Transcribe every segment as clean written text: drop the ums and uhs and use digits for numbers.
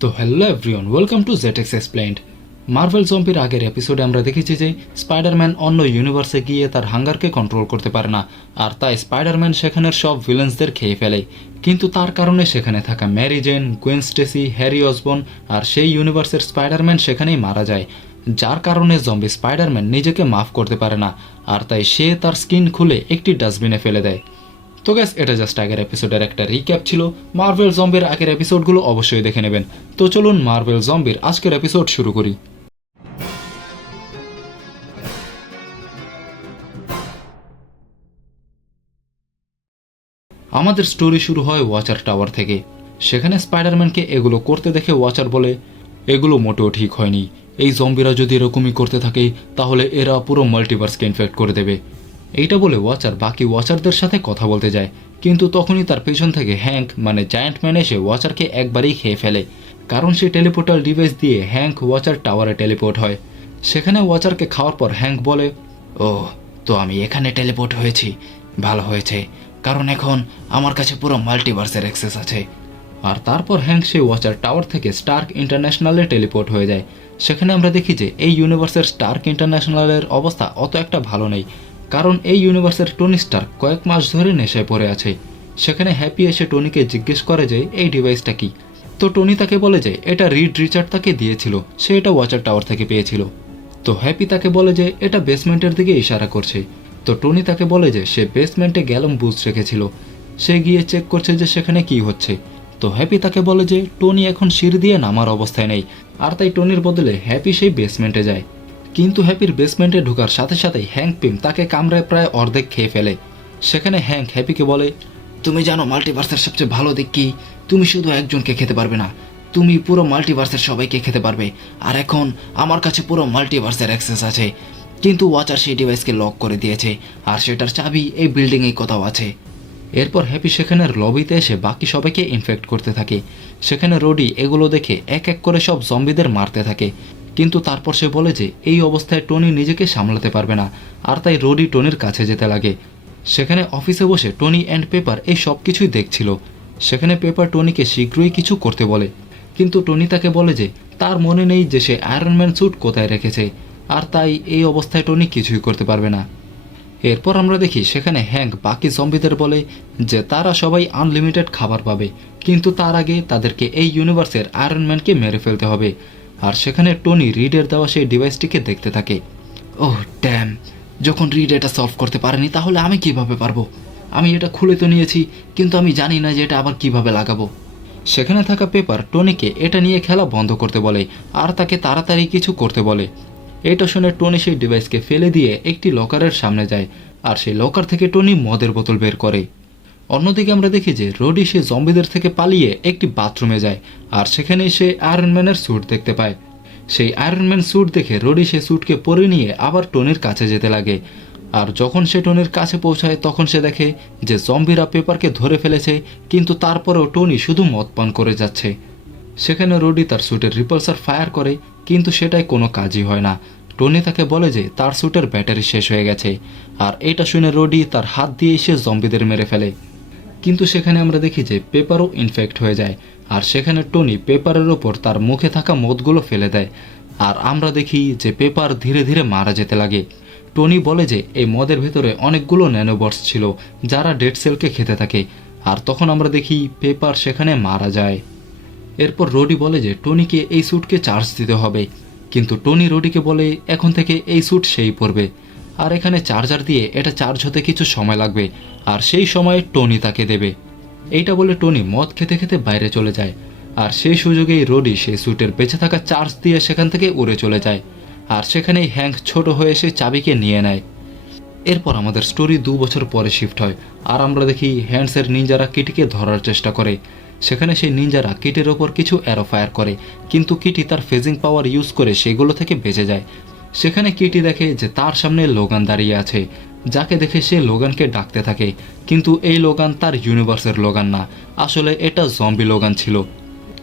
তো hello everyone, welcome to Jetex explained. Marvel জম্বির আগের এপিসোডে আমরা দেখেছি যে স্পাইডারম্যান অন্য ইউনিভার্সে গিয়ে তার হাঙ্গারকে কন্ট্রোল করতে পারে না, আর তাই স্পাইডারম্যান সেখানের সব ভিলেন্সদের খেয়ে ফেলে। কিন্তু তার কারণে সেখানে থাকা Mary Jane, Gwen Stacy, Harry Osborn আর সেই ইউনিভার্সের স্পাইডারম্যান সেখানেই মারা যায়, যার কারণে জম্বি স্পাইডারম্যান নিজেকে মাফ করতে পারে না, আর তাই সে তার স্কিন খুলে একটি ডাস্টবিনে ফেলে দেয়। তো গ্যাস, এটা জাস্ট আগের এপিসোডের একটা রিক্যাপ ছিল। মার্ভেল জম্বির আগের এপিসোডগুলো অবশ্যই দেখে নেবেন। তো চলুন মার্ভেল জম্বির আজকের এপিসোড শুরু করি। আমাদের স্টোরি শুরু হয় ওয়াচার টাওয়ার থেকে। সেখানে স্পাইডারম্যানকে এগুলো করতে দেখে ওয়াচার বলে, এগুলো মোটেও ঠিক হয়নি। এই জম্বিরা যদি এরকমই করতে থাকে তাহলে এরা পুরো মাল্টিভার্সকে ইনফেক্ট করে দেবে। এইটা বলে ওয়াচার বাকি ওয়াচারদের সাথে কথা বলতে যায়, কিন্তু তখনই তার পেছন থেকে হ্যাঙ্ক মানে জায়ান্ট ম্যান এসে ওয়াচারকে একবারেই খেয়ে ফেলে, কারণ সে টেলিপোর্টাল ডিভাইস দিয়ে হ্যাঙ্ক ওয়াচার টাওয়ারে টেলিপোর্ট হয়। সেখানে ওয়াচারকে খাওয়ার পর হ্যাঙ্ক বলে, ও, তো আমি এখানে টেলিপোর্ট হয়েছি, ভালো হয়েছে, কারণ এখন আমার কাছে পুরো মাল্টিভার্সের অ্যাক্সেস আছে। আর তারপর হ্যাঙ্ক সেই ওয়াচার টাওয়ার থেকে স্টার্ক ইন্টারন্যাশনালে টেলিপোর্ট হয়ে যায়। সেখানে আমরা দেখি যে এই ইউনিভার্সের স্টার্ক ইন্টারন্যাশনালের অবস্থা অত একটা ভালো নেই, কারণ এই ইউনিভার্সের টনি স্টার্ক কয়েক মাস ধরে নেশায় পড়ে আছে। সেখানে হ্যাপি এসে টনিকে জিজ্ঞেস করে যে এই ডিভাইসটা কি। তো টনি তাকে বলে যে এটা রিড রিচার্ড তাকে দিয়েছিল, সে এটা ওয়াচার টাওয়ার থেকে পেয়েছিল। তো হ্যাপি তাকে বলে যে এটা বেসমেন্টের দিকে ইশারা করছে। তো টনি তাকে বলে যে সে বেসমেন্টে গ্যালন বুস্ট রেখেছিল, সে গিয়ে চেক করছে যে সেখানে কি হচ্ছে। তো হ্যাপি তাকে বলে যে টনি এখন সিঁড়ি দিয়ে নামার অবস্থায় নেই, আর তাই টনির বদলে হ্যাপি সেই বেসমেন্টে যায়। কিন্তু হ্যাপির বেসমেন্টে ঢোকার সাথে সাথেই হ্যাঙ্ক পিম তাকে কামড়ায় প্রায় অর্ধেক খেয়ে ফেলে। সেখানে হ্যাঙ্ক হ্যাপিকে বলে, তুমি জানো মাল্টিভার্সের সবচেয়ে ভালো দিক কি? তুমি শুধু একজনকে খেতে পারবে না, তুমি পুরো মাল্টিভার্সের সবাইকে খেতে পারবে। আর এখন আমার কাছে পুরো মাল্টিভার্সের অ্যাক্সেস আছে, কিন্তু ওয়াচার সেই ডিভাইসকে লক করে দিয়েছে, আর সেটার চাবি এই বিল্ডিংয়ে কোথাও আছে। এরপর হ্যাপি সেখানের লবিতে এসে বাকি সবাইকে ইনফেক্ট করতে থাকে। সেখানে রোডি এগুলো দেখে এক এক করে সব জম্বিদের মারতে থাকে, কিন্তু তারপর সে বলে যে এই অবস্থায় টনি নিজেকে সামলাতে পারবে না, আর তাই রোডি টনির কাছে যেতে লাগে। সেখানে অফিসে বসে টনি অ্যান্ড পেপার এই সব কিছুই দেখছিল। সেখানে পেপার টনিকে শীঘ্রই কিছু করতে বলে, কিন্তু টনি তাকে বলে যে তার মনে নেই যে সে আয়রনম্যান স্যুট কোথায় রেখেছে, আর তাই এই অবস্থায় টনি কিছুই করতে পারবে না। এরপর আমরা দেখি সেখানে হ্যাঙ্ক বাকি জম্বিদের বলে যে তারা সবাই আনলিমিটেড খাবার পাবে, কিন্তু তার আগে তাদেরকে এই ইউনিভার্সের আয়রনম্যানকে মেরে ফেলতে হবে। আর সেখানে টনি রিডের দেওয়া সেই ডিভাইসটিকে দেখতে থাকে। ওহ ড্যাম, যখন রিড এটা সলভ করতে পারেনি তাহলে আমি কিভাবে পারবো? আমি এটা খুলে তো নিয়েছি, কিন্তু আমি জানি না যে এটা আবার কিভাবে লাগাবো। সেখানে থাকা পেপার টনিকে এটা নিয়ে খেলা বন্ধ করতে বলে, আর তাকে তাড়াতাড়ি কিছু করতে বলে। এটা শুনে টনি সেই ডিভাইসকে ফেলে দিয়ে একটি লকারের সামনে যায়, আর সেই লকার থেকে টনি মদের বোতল বের করে। অন্যদিকে আমরা দেখি যে রোডি সে জম্বিদের থেকে পালিয়ে একটি বাথরুমে যায়, আর সেখানে সে আয়রনম্যানের স্যুট দেখতে পায়। সেই আয়রনম্যান স্যুট দেখে রোডি সে স্যুটকে পরে নিয়ে আবার টনির কাছে যেতে লাগে। আর যখন সে টনির কাছে পৌঁছায় তখন সে দেখে যে জম্বিরা পেপারকে ধরে ফেলেছে, কিন্তু তারপরেও টনি শুধু মদ পান করে যাচ্ছে। সেখানে রোডি তার স্যুটের রিপালসার ফায়ার করে, কিন্তু সেটাই কোনো কাজই হয় না। টনি তাকে বলে যে তার স্যুটের ব্যাটারি শেষ হয়ে গেছে, আর এটা শুনে রোডি তার হাত দিয়ে সে জম্বিদের মেরে ফেলে। কিন্তু সেখানে আমরা দেখি যে পেপারও ইনফেক্ট হয়ে যায়, আর সেখানে টনি পেপারের ওপর তার মুখে থাকা মদগুলো ফেলে দেয়, আর আমরা দেখি যে পেপার ধীরে ধীরে মারা যেতে লাগে। টনি বলে যে এই মদের ভেতরে অনেকগুলো ন্যানোবটস ছিল যারা ডেড সেলকে খেতে থাকে, আর তখন আমরা দেখি পেপার সেখানে মারা যায়। এরপর রোডি বলে যে টনিকে এই স্যুটকে চার্জ দিতে হবে, কিন্তু টনি রোডিকে বলে এখন থেকে এই স্যুট সেই পরবে, আর এখানে চার্জার দিয়ে এটা চার্জ হতে কিছু সময় লাগবে, আর সেই সময় টনি তাকে দেবে। এইটা বলে টনি মদ খেতে খেতে বাইরে চলে যায়, আর সেই সুযোগেই রোডি সেই স্যুটের বেঁচে থাকা চার্জ দিয়ে সেখান থেকে উড়ে চলে যায়, আর সেখানেই হ্যাঙ্ক ছোট হয়ে এসে চাবিকে নিয়ে নেয়। এরপর আমাদের স্টোরি 2 বছর পরে শিফট হয়, আর আমরা দেখি হ্যান্ডসের নিনজারা কিটিকে ধরার চেষ্টা করে। সেখানে সেই নিনজারা কিটির ওপর কিছু অ্যারো ফায়ার করে, কিন্তু কিটি তার ফেজিং পাওয়ার ইউজ করে সেগুলো থেকে বেঁচে যায়। সেখানে কিটি দেখে যে তার সামনে লোগান দাঁড়িয়ে আছে, যাকে দেখে সে লোগানকে ডাকতে থাকে, কিন্তু এই লোগান তার ইউনিভার্সের লোগান না, আসলে এটা জম্বি লোগান ছিল।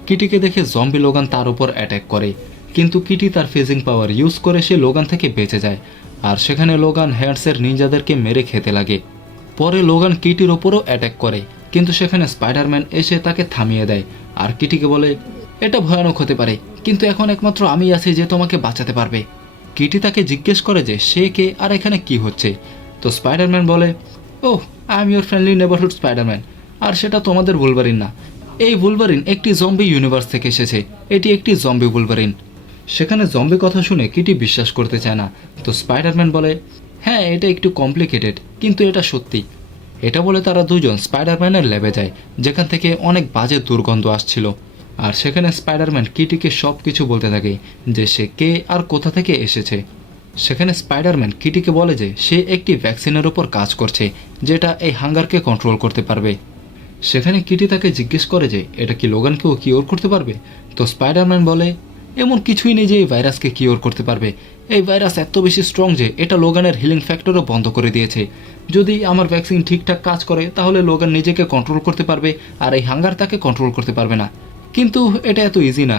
কিটিকে দেখে জম্বি লোগান তার উপর অ্যাটাক করে, কিন্তু কিটি তার ফেজিং পাওয়ার ইউজ করে সে লোগান থেকে বেঁচে যায়, আর সেখানে লোগান হ্যান্ডসের নিনজাদেরকে মেরে খেতে লাগে। পরে লোগান কিটির ওপরও অ্যাটাক করে, কিন্তু সেখানে স্পাইডারম্যান এসে তাকে থামিয়ে দেয়, আর কিটিকে বলে এটা ভয়ানক হতে পারে, কিন্তু এখন একমাত্র আমি আছি যে তোমাকে বাঁচাতে পারবে। কিটি তাকে জিজ্ঞেস করে যে সে কে আর এখানে কি হচ্ছে। তো স্পাইডারম্যান বলে, oh, I am your friendly neighbourhood Spiderman, আর সেটা তোমাদের বুলভারিন না। এই বুলভারিন একটি জম্বি ইউনিভার্স থেকে এসেছে, এটি একটি জম্বি বুলভারিন। সেখানে জম্বি কথা শুনে কিটি বিশ্বাস করতে চায় না। তো স্পাইডারম্যান বলে, হ্যাঁ এটা একটু কমপ্লিকেটেড, কিন্তু এটা সত্যি। এটা বলে তারা দুজন স্পাইডারম্যানের ল্যাবে যায়, যেখান থেকে অনেক বাজে দুর্গন্ধ আসছিল। আর সেখানে স্পাইডারম্যান কিটিকে সব কিছু বলতে থাকে, যে সে কে আর কোথা থেকে এসেছে। সেখানে স্পাইডারম্যান কিটিকে বলে যে সে একটি ভ্যাকসিনের ওপর কাজ করছে, যেটা এই হাঙ্গারকে কন্ট্রোল করতে পারবে। সেখানে কিটি তাকে জিজ্ঞেস করে যে এটা কি লোগানকেও কিওর করতে পারবে। তো স্পাইডারম্যান বলে, এমন কিছুই নেই যে এই ভাইরাসকে কিওর করতে পারবে। এই ভাইরাস এত বেশি স্ট্রং যে এটা লোগানের হিলিং ফ্যাক্টরও বন্ধ করে দিয়েছে। যদি আমার ভ্যাকসিন ঠিকঠাক কাজ করে তাহলে লোগান নিজেকে কন্ট্রোল করতে পারবে, আর এই হাঙ্গার তাকে কন্ট্রোল করতে পারবে না। কিন্তু এটা এত ইজি না,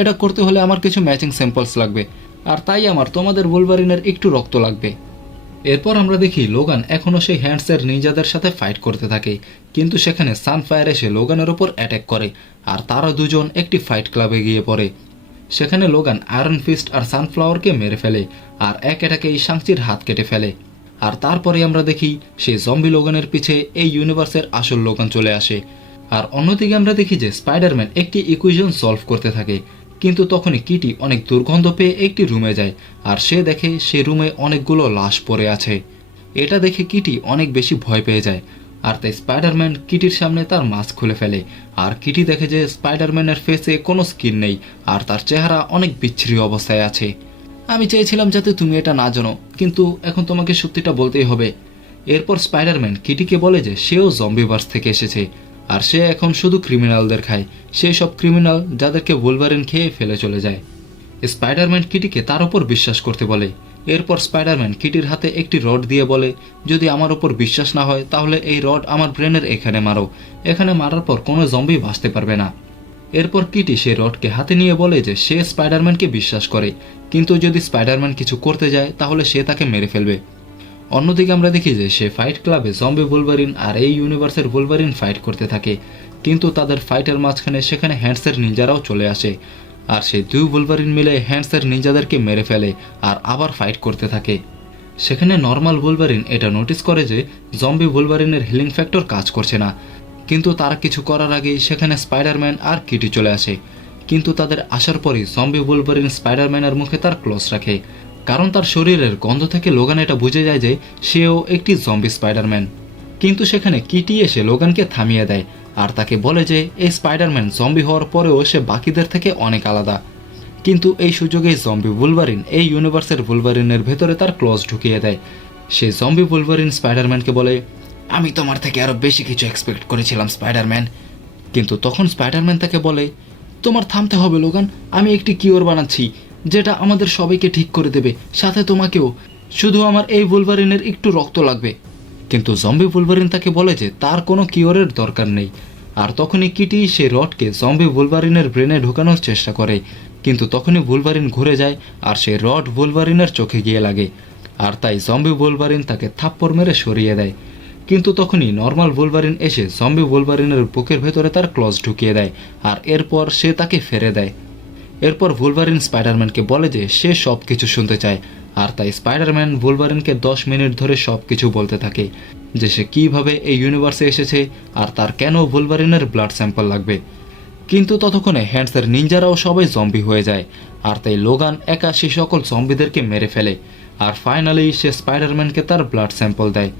এটা করতে হলে আমার কিছু ম্যাচিং স্যাম্পলস লাগবে, আর তাই আমার তোমাদের বুলভারিনের একটু রক্ত লাগবে। এরপর আমরা দেখি লোগান এখনও সেই হ্যান্ডসের নিনজাদের সাথে ফাইট করতে থাকে, কিন্তু সেখানে সানফায়ার এসে লোগানের ওপর অ্যাটাক করে, আর তারা দুজন একটি ফাইট ক্লাবে গিয়ে পড়ে। সেখানে লোগান আয়রন ফিস্ট আর সানফ্লাওয়ারকে মেরে ফেলে, আর এক অ্যাটাকেই শাংচির হাত কেটে ফেলে। আর তারপরে আমরা দেখি সেই জম্বি লোগানের পিছে এই ইউনিভার্সের আসল লোগান চলে আসে। আর অন্যদিকে আমরা দেখি যে স্পাইডারম্যান একটি ইকুয়েশন সলভ করতে থাকে, কিন্তু তখনই কিটি অনেক দুর্গন্ধ পেয়ে একটি রুমে যায়, আর সে দেখে সে রুমে অনেকগুলো লাশ পড়ে আছে। এটা দেখে কিটি অনেক বেশি ভয় পেয়ে যায়, আর তাই স্পাইডারম্যান কিটির সামনে তার মাস্ক খুলে ফেলে। আর কিটি দেখে যে স্পাইডারম্যানের ফেসে কোনো স্কিন নেই, আর তার চেহারা অনেক বিচ্ছিরি অবস্থায় আছে। আমি চেয়েছিলাম যাতে তুমি এটা না জানো, কিন্তু এখন তোমাকে সত্যিটা বলতেই হবে। এরপর স্পাইডারম্যান কিটিকে বলে যে সেও জম্বিভার্স থেকে এসেছে, আর সে এখন শুধু ক্রিমিনালদের খায়, সেই সব ক্রিমিনাল যাদেরকে বুলভারিন খেয়ে ফেলে চলে যায়। স্পাইডারম্যান কিটিকে তার উপর বিশ্বাস করতে বলে। এরপর স্পাইডারম্যান কিটির হাতে একটি রড দিয়ে বলে, যদি আমার উপর বিশ্বাস না হয় তাহলে এই রড আমার ব্রেনের এখানে মারো, এখানে মারার পর কোনো জম্বি বাঁচতে পারবে না। এরপর কিটি সেই রডকে হাতে নিয়ে বলে যে সে স্পাইডারম্যানকে বিশ্বাস করে, কিন্তু যদি স্পাইডারম্যান কিছু করতে যায় তাহলে সে তাকে মেরে ফেলবে। অন্যদিকে আমরা দেখি যে সে ফাইট ক্লাবে জম্বি বুলভারিন আর এই ইউনিভার্সের বুলভারিন ফাইট করতে থাকে, কিন্তু তাদের ফাইটের মাঝখানে সেখানে হ্যান্ডসের নিনজারাও চলে আসে, আর সেই দুই বুলভারিন মিলে হ্যান্ডসের নিনজাদেরকে মেরে ফেলে আর আবার ফাইট করতে থাকে। সেখানে নর্মাল বুলভারিন এটা নোটিস করে যে জম্বি বুলভারিনের হিলিং ফ্যাক্টর কাজ করছে না, কিন্তু তারা কিছু করার আগেই সেখানে স্পাইডারম্যান আর কিটি চলে আসে। কিন্তু তাদের আসার পরই জম্বি বুলভারিন স্পাইডারম্যানের মুখে তার ক্লোজ রাখে, কারণ তার শরীরের গন্ধ থেকে লোগান এটা বুঝে যায় যে সেও একটি জম্বি স্পাইডারম্যান। কিন্তু সেখানে কিটি এসে লোগানকে থামিয়ে দেয়, আর তাকে বলে যে এই স্পাইডারম্যান জম্বি হওয়ার পরেও সে বাকিদের থেকে অনেক আলাদা। কিন্তু এই সুযোগে জম্বি বুলভারিন এই ইউনিভার্সের বুলভারিনের ভেতরে তার ক্লোজ ঢুকিয়ে দেয়। সে জম্বি বুলভারিন স্পাইডারম্যানকে বলে, আমি তোমার থেকে আরো বেশি কিছু এক্সপেক্ট করেছিলাম স্পাইডারম্যান। কিন্তু তখন স্পাইডারম্যান তাকে বলে, তোমার থামতে হবে লোগান, আমি একটি কিওর বানাচ্ছি যেটা আমাদের সবাইকে ঠিক করে দেবে, সাথে তোমাকেও। শুধু আমার এই বুলভারিনের একটু রক্ত লাগবে। কিন্তু জম্বি বুলভারিন তাকে বলে যে তার কোনো কিওরের দরকার নেই। আর তখনই কিটি সেই রডকে জম্বি বুলভারিনের ব্রেনে ঢোকানোর চেষ্টা করে, কিন্তু তখনই বুলভারিন ঘুরে যায় আর সেই রড বুলভারিনের চোখে গিয়ে লাগে, আর তাই জম্বি বুলভারিন তাকে থাপ্পড় মেরে সরিয়ে দেয়। কিন্তু তখনই নর্মাল বুলভারিন এসে জম্বি বুলভারিনের বুকের ভেতরে তার ক্লজ ঢুকিয়ে দেয়, আর এরপর সে তাকে ফেরে দেয়। এরপর বুলভারিন স্পাইডারম্যানকে বলে যে সে সব কিছু শুনতে চায়, আর তাই স্পাইডারম্যান বুলভারিনকে 10 মিনিট ধরে সব কিছু বলতে থাকে, যে সে কীভাবে এই ইউনিভার্সে এসেছে আর তার কেন বুলভারিনের ব্লাড স্যাম্পল লাগবে। কিন্তু ততক্ষণে হ্যান্ডসের নিনজারাও সবাই জম্বি হয়ে যায়, আর তাই লোগান একা সে সকল জম্বিদেরকে মেরে ফেলে। আর ফাইনালি সে স্পাইডারম্যানকে তার ব্লাড স্যাম্পল দেয়।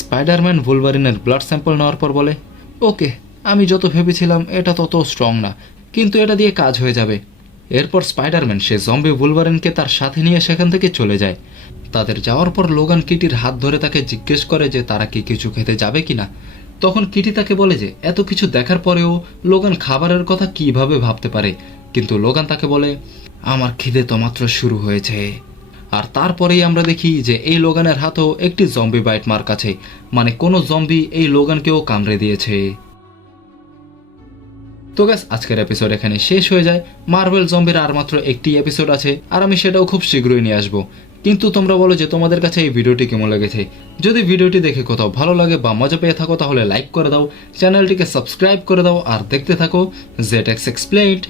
স্পাইডারম্যান বুলভারিনের ব্লাড স্যাম্পল নেওয়ার পর বলে, ওকে, আমি যত ভেবেছিলাম এটা তত স্ট্রং না, কিন্তু এটা দিয়ে কাজ হয়ে যাবে। এরপর স্পাইডারম্যান সে জম্বি বুলভারিনকে তার সাথে নিয়ে সেখান থেকে চলে যায়। তাদের যাওয়ার পর লোগান কিটির হাত ধরে তাকে জিজ্ঞেস করে যে তারা কি কিছু খেতে যাবে কিনা। তখন কিটি তাকে বলে যে এত কিছু দেখার পরেও লোগান খাবারের কথা কিভাবে ভাবতে পারে, কিন্তু লোগান তাকে বলে, আমার খিদে তো মাত্র শুরু হয়েছে। আর তারপরেই আমরা দেখি যে এই লোগানের হাতেও একটি জম্বি বাইট মার্ক আছে, মানে কোনো জম্বি এই লোগানকেও কামড়ে দিয়েছে। তো গাইস, আজকের এপিসোড এখানে শেষ হয়ে যায়। মার্ভেল জম্বির আর মাত্র একটি এপিসোড আছে, আর আমি সেটাও খুব শীঘ্রই নিয়ে আসবো। কিন্তু তোমরা বলো যে তোমাদের কাছে এই ভিডিওটি কেমন লেগেছে। যদি ভিডিওটি দেখে কোথাও ভালো লাগে বা মজা পেয়ে থাকো তাহলে লাইক করে দাও, চ্যানেলটিকে সাবস্ক্রাইব করে দাও আর দেখতে থাকো জেড এক্স এক্সপ্লেইনড।